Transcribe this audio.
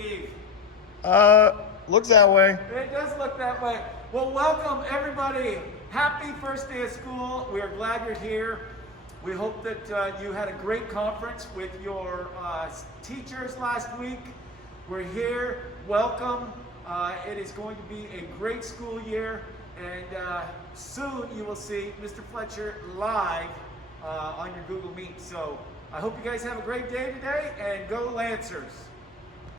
Steve? Looks that way. It does look that way. Well, welcome everybody. Happy first day of school. We are glad you're here. We hope that you had a great conference with your teachers last week. We're here. Welcome. It is going to be a great school year, and soon you will see Mr. Fletcher live on your Google Meet. So I hope you guys have a great day today, and go Lancers.